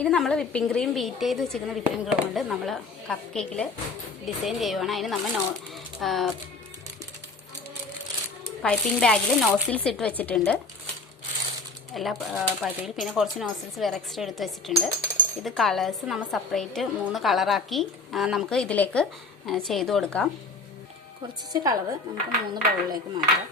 ഇനി നമ്മൾ whipping cream beat ചെയ്ത് വെച്ചിരിക്കുന്ന വിപ്പിംഗ് ക്രീം കൊണ്ട് നമ്മൾ കപ്പ് കേക്കിൽ ഡിസൈൻ ചെയ്യുവാണ്. അതിന് നമ്മൾ പൈപ്പിംഗ് ബാഗിൽ നോസിൽസ് ഇട്ട് വെച്ചിട്ടുണ്ട്, എല്ലാ പൈപ്പിങ്ങിലും. പിന്നെ കുറച്ച് നോസിൽസ് വേറെ എക്സ്ട്രാ എടുത്ത് വെച്ചിട്ടുണ്ട്. ഇത് കളേഴ്സ് നമ്മൾ സെപ്പറേറ്റ് 3 കളറാക്കി നമുക്ക് ഇതിലേക്ക് ചെയ്ത് കൊടുക്കാം. കുറച്ച് കളറ് നമുക്ക് 3 ബൗളിലേക്ക് മാറ്റാം.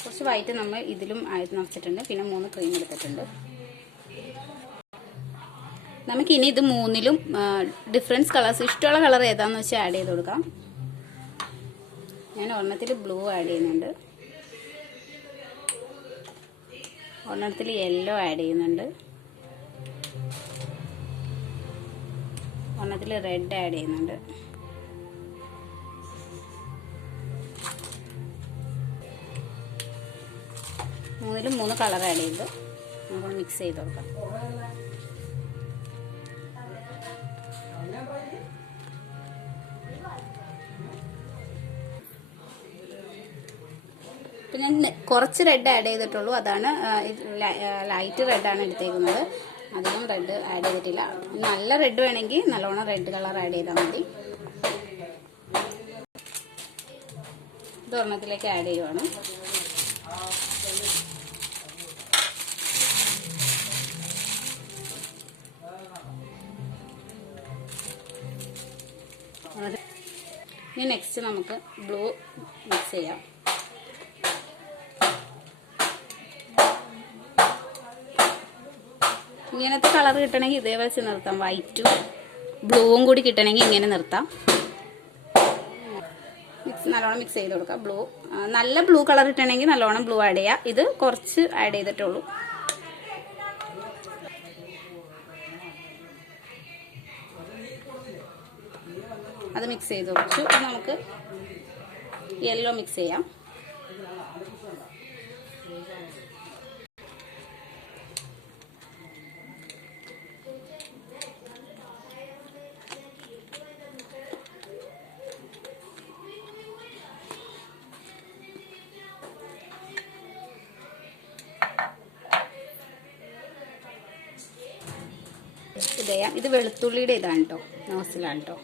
കുറച്ച് വൈറ്റ് നമ്മൾ ഇതിലും ആയിട്ട് നിറച്ചിട്ടുണ്ട്. പിന്നെ 3 ക്രീം എടുത്തിട്ടുണ്ട്. നമുക്കിനി ഇത് 3ലും ഡിഫറൻസ് കളേഴ്സ് ഇഷ്ടമുള്ള കളർ ഏതാണെന്ന് വെച്ചാൽ ആഡ് ചെയ്ത് കൊടുക്കാം. ഞാൻ ഒരെണ്ണത്തിൽ ബ്ലൂ ആഡ് ചെയ്യുന്നുണ്ട്, ഒരെണ്ണത്തിൽ യെല്ലോ ആഡ് ചെയ്യുന്നുണ്ട്, ഒരെണ്ണത്തിൽ റെഡ് ആഡ് ചെയ്യുന്നുണ്ട്. മൂന്നിലും 3 കളർ ആഡ് ചെയ്ത് നമുക്ക് മിക്സ് ചെയ്ത് കൊടുക്കാം. ഇപ്പം ഞാൻ കുറച്ച് റെഡ് ആഡ് ചെയ്തിട്ടുള്ളൂ, അതാണ് ലൈറ്റ് റെഡാണ് എടുത്തേക്കുന്നത്. അധികം റെഡ് ആഡ് ചെയ്തിട്ടില്ല. നല്ല റെഡ് വേണമെങ്കിൽ നല്ലോണം റെഡ് കളർ ആഡ് ചെയ്താൽ മതി. ഇത് ഒരെണ്ണത്തിലേക്ക് ആഡ് ചെയ്യുവാണ്. ഇനി നെക്സ്റ്റ് നമുക്ക് ബ്ലൂ മിക്സ് ചെയ്യാം. ഇങ്ങനത്തെ കളർ കിട്ടണമെങ്കിൽ ഇതേ വെച്ച് നിർത്താം. വൈറ്റും ബ്ലൂവും കൂടി കിട്ടണമെങ്കിൽ ഇങ്ങനെ നിർത്താം. നല്ലോണം മിക്സ് ചെയ്ത് കൊടുക്കാം. ബ്ലൂ നല്ല ബ്ലൂ കളർ കിട്ടണമെങ്കിൽ നല്ലോണം ബ്ലൂ ആഡ് ചെയ്യാം. ഇത് കുറച്ച് ആഡ് ചെയ്തിട്ടുള്ളൂ. അത് മിക്സ് ചെയ്ത് വെച്ചു. നമുക്ക് യെല്ലോ മിക്സ് ചെയ്യാം. ഇത് വെളുത്തുള്ളിയുടെ ഇതാണ് കേട്ടോ, നോസിലാണ് കേട്ടോ.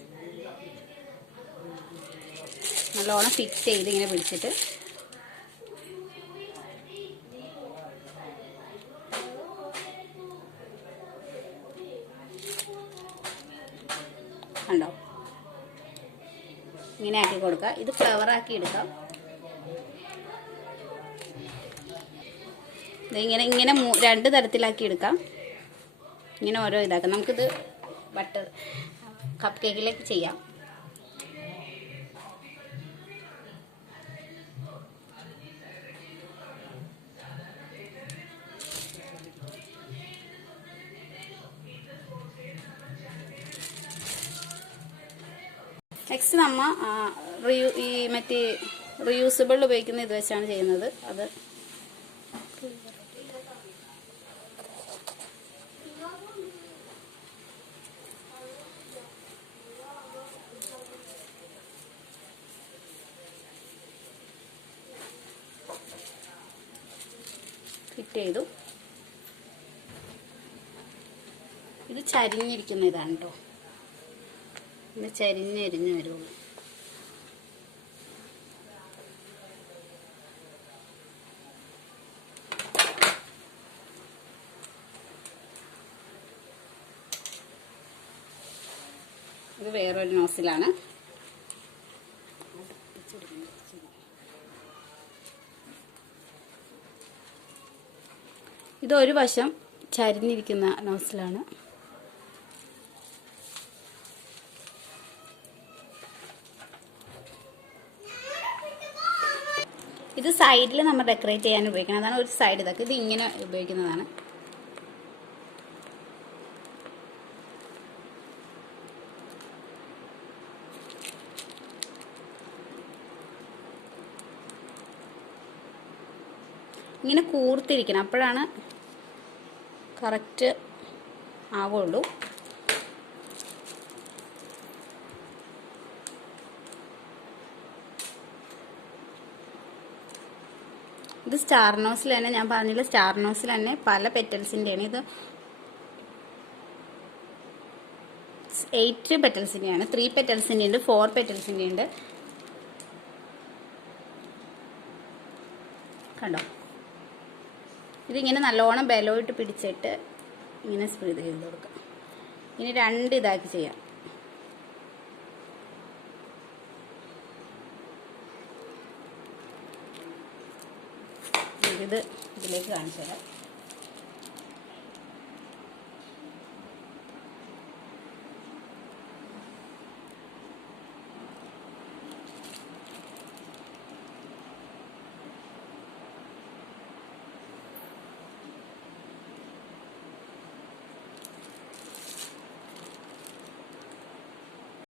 നല്ലോണം ഫിക്സ് ചെയ്ത് ഇങ്ങനെ പിടിച്ചിട്ട് കണ്ടോ, ഇങ്ങനെ ആക്കി കൊടുക്കുക. ഇത് ഫ്ലവർ ആക്കി എടുക്കാം. ഇങ്ങനെ 2 തരത്തിലാക്കി എടുക്കാം. ഇങ്ങനെ ഓരോ ഇതാക്കാം. നമുക്കിത് ബട്ടർ കപ്പ് കേക്കിലേക്ക് ചെയ്യാം. നെക്സ്റ്റ് നമ്മ ഈ മറ്റേ റീയൂസബിൾ ഉപയോഗിക്കുന്ന ഇത് വെച്ചാണ് ചെയ്യുന്നത്. അത് ഫിറ്റ് ചെയ്തു. ഇത് ചരിഞ്ഞിരിക്കുന്ന ഇതാണ് കേട്ടോ. ഇത് ചരിഞ്ഞെരിഞ്ഞ് വരുള്ളൂ. ഇത് വേറൊരു നോസിലാണ്. ഇതൊരു വശം ചരിഞ്ഞിരിക്കുന്ന നോസിലാണ്. ഇത് സൈഡിൽ നമ്മൾ ഡെക്കറേറ്റ് ചെയ്യാൻ ഉപയോഗിക്കണം. അതാണ് ഒരു സൈഡ്. ഇതൊക്കെ ഇത് ഇങ്ങനെ ഉപയോഗിക്കുന്നതാണ്. ഇങ്ങനെ കൂർത്തിരിക്കണം, അപ്പോഴാണ് കറക്റ്റ് ആവുള്ളൂ. ഇത് സ്റ്റാർ നോസിൽ തന്നെ, ഞാൻ പറഞ്ഞില്ല സ്റ്റാർ നോസിൽ തന്നെ പല പെറ്റൽസിൻ്റെയാണ്. ഇത് 8 പെറ്റൽസിൻ്റെയാണ്, 3 പെറ്റൽസിൻ്റെ ഉണ്ട്, 4 പെറ്റൽസിൻ്റെ ഉണ്ട്. കണ്ടോ? ഇതിങ്ങനെ നല്ലോണം ബലമായിട്ട് പിടിച്ചിട്ട് ഇങ്ങനെ സ്പ്രീഡ് ചെയ്ത് കൊടുക്കാം. ഇനി 2 ഇതാക്കി ചെയ്യാം. ഇതിലേക്ക് കാണിച്ചു തരാം.